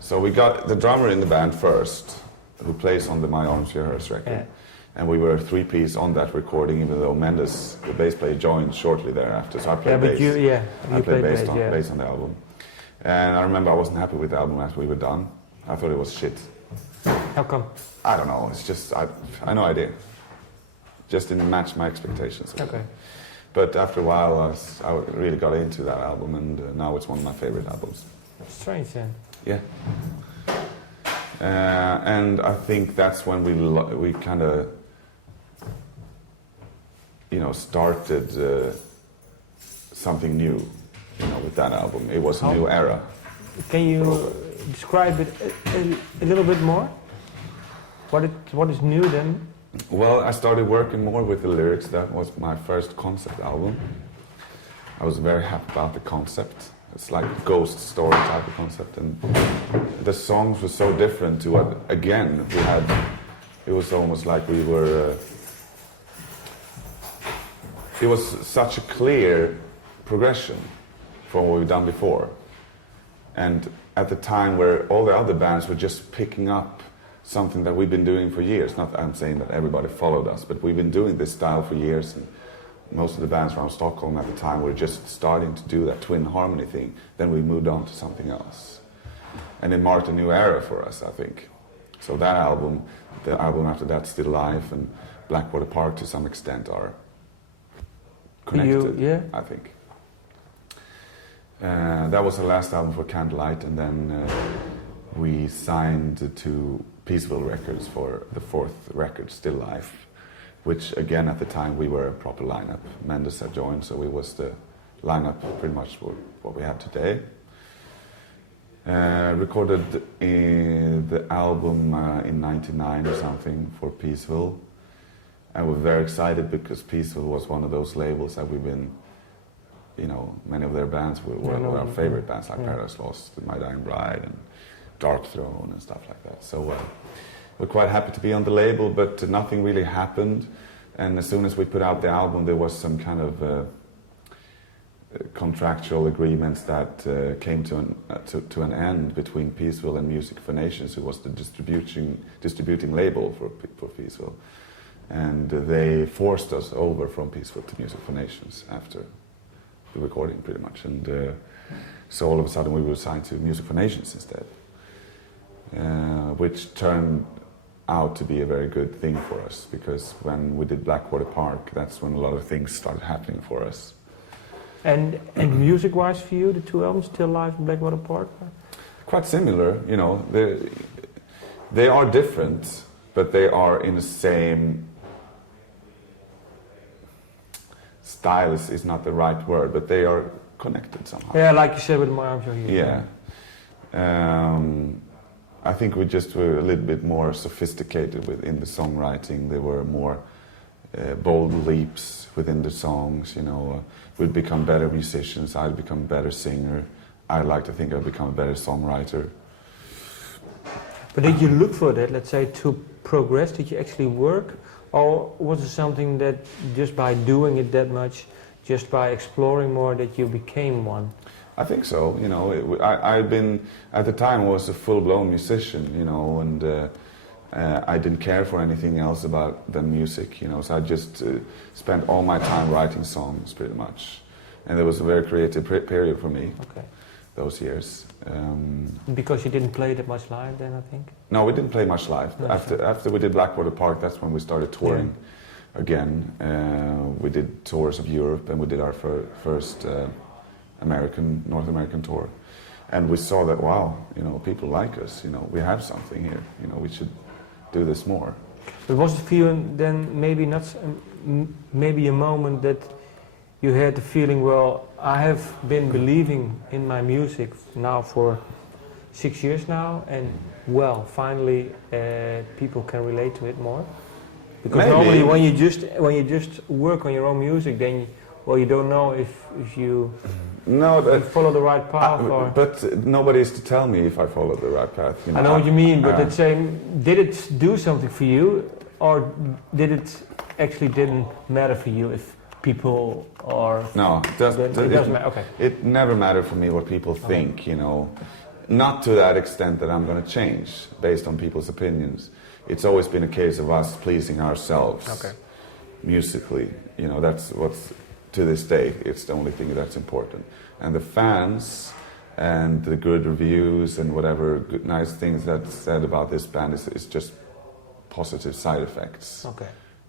So we got the drummer in the band first, who plays on the My Arms Rehearse record. Yeah. And we were a three-piece on that recording, even though Mendes, the bass player, joined shortly thereafter. So I played bass. I played bass on the album. And I remember I wasn't happy with the album after we were done. I thought it was shit. How come? I don't know. It's just, I no idea. Just didn't match my expectations. Okay. But after a while, I really got into that album, and now it's one of my favorite albums. Strange then. Yeah. And I think that's when we kind of, started something new, with that album. It was a new era. Can you describe it a little bit more? What is new then? Well, I started working more with the lyrics. That was my first concept album. I was very happy about the concept. It's like a ghost story type of concept, and the songs were so different to what, again, we had. It was almost like we were. It was such a clear progression from what we've done before. And at the time where all the other bands were just picking up something that we've been doing for years. Not that I'm saying that everybody followed us, but we've been doing this style for years. And most of the bands around Stockholm at the time were just starting to do that twin harmony thing. Then we moved on to something else. And it marked a new era for us, I think. So that album, the album after that, Still Life, and Blackwater Park to some extent are connected, I think. That was the last album for Candlelight, and then we signed to Peaceville Records for the fourth record, Still Life, which again at the time we were a proper lineup. Mendes had joined, so we was the lineup pretty much what we have today. Recorded the album in '99 or something for Peaceville, and we're very excited because Peaceville was one of those labels that we've been, many of their bands were our favorite bands, like Paradise Lost, My Dying Bride, and Dark Throne and stuff like that. So we're quite happy to be on the label, but nothing really happened. And as soon as we put out the album, there was some kind of contractual agreements that came to an end between Peaceville and Music for Nations, who was the distributing label for Peaceville. And they forced us over from Peaceville to Music for Nations after the recording, pretty much. And so all of a sudden we were signed to Music for Nations instead. Which turned out to be a very good thing for us, because when we did Blackwater Park, that's when a lot of things started happening for us. And music-wise for you, the two albums, Still Life and Blackwater Park? Quite similar, they are different, but they are in the same style is not the right word, but they are connected somehow. Yeah, like you said with My Arms Are Here. Yeah. I think we just were a little bit more sophisticated in the songwriting. There were more bold leaps within the songs. We'd become better musicians. I'd become a better singer. I'd like to think I'd become a better songwriter. But did you look for that, let's say, to progress? Did you actually work? Or was it something that just by doing it that much, just by exploring more, that you became one? I think so. I've been, at the time, I was a full-blown musician, and I didn't care for anything else about than music, so I just spent all my time writing songs, pretty much. And it was a very creative period for me, those years. Because you didn't play that much live then, I think? No, we didn't play much live. No, after we did Blackwater Park, that's when we started touring again. We did tours of Europe, and we did our first North American tour. And we saw that, wow, people like us, we have something here, we should do this more. But was it feeling then maybe a moment that you had the feeling, well, I have been believing in my music now for 6 years now, and well, finally people can relate to it more? Because normally when you just work on your own music, then you don't know if you follow the right path. But nobody is to tell me if I follow the right path. I know what you mean, but it's saying, did it do something for you, or did it actually didn't matter for you if people are... No, it doesn't matter. Okay. It never mattered for me what people think, not to that extent that I'm going to change based on people's opinions. It's always been a case of us pleasing ourselves musically. You know, that's what's, to this day, it's the only thing that's important. And the fans and the good reviews and whatever good, nice things that's said about this band is just positive side effects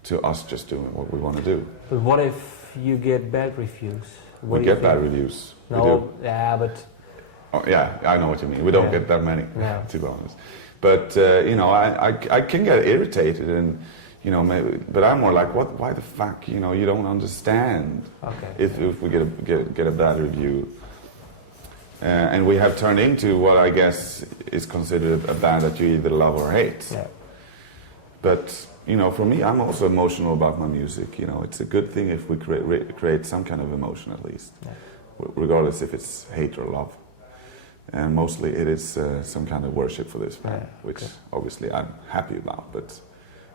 to us just doing what we want to do. But what if you get bad reviews? We get bad reviews. No, we do. yeah, but... Oh, yeah, I know what you mean. We don't get that many, to be honest. But, you know, I can get irritated and, you know, maybe, but I'm more like, why the fuck, you know, you don't understand if we get a bad review. And we have turned into what I guess is considered a band that you either love or hate. Yeah. But, you know, for me, I'm also emotional about my music. You know, it's a good thing if we create some kind of emotion at least, regardless if it's hate or love. And mostly it is some kind of worship for this band, which obviously I'm happy about, but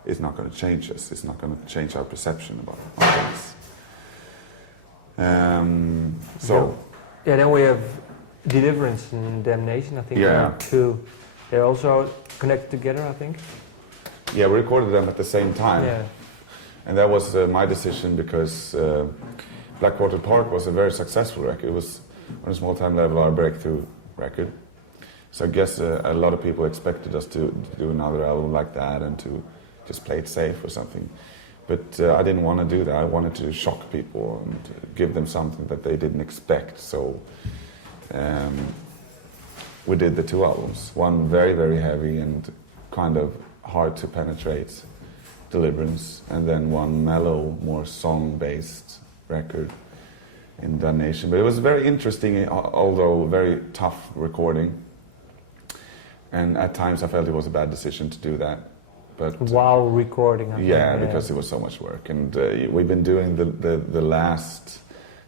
it's not going to change us. It's not going to change our perception about things. So... Yeah, then we have Deliverance and Damnation, I think. They're also connected together, I think. Yeah, we recorded them at the same time. Yeah. And that was my decision because Blackwater Park was a very successful record. It was, on a small time level, our breakthrough record. So I guess a lot of people expected us to do another album like that and to just play it safe or something. But I didn't want to do that. I wanted to shock people and give them something that they didn't expect. So we did the 2 albums. One very, very heavy and kind of hard to penetrate, Deliverance, and then one mellow, more song-based record in Damnation. But it was very interesting, although very tough recording. And at times I felt it was a bad decision to do that. But while recording, I think, because it was so much work. And we've been doing the last,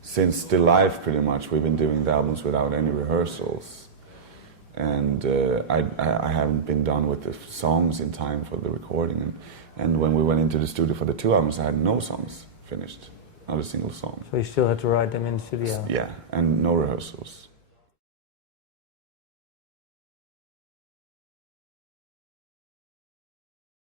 since Still Life pretty much, we've been doing the albums without any rehearsals. And I haven't been done with the songs in time for the recording. And when we went into the studio for the 2 albums, I had no songs finished, not a single song. So you still had to write them in the studio? Yeah, and no rehearsals.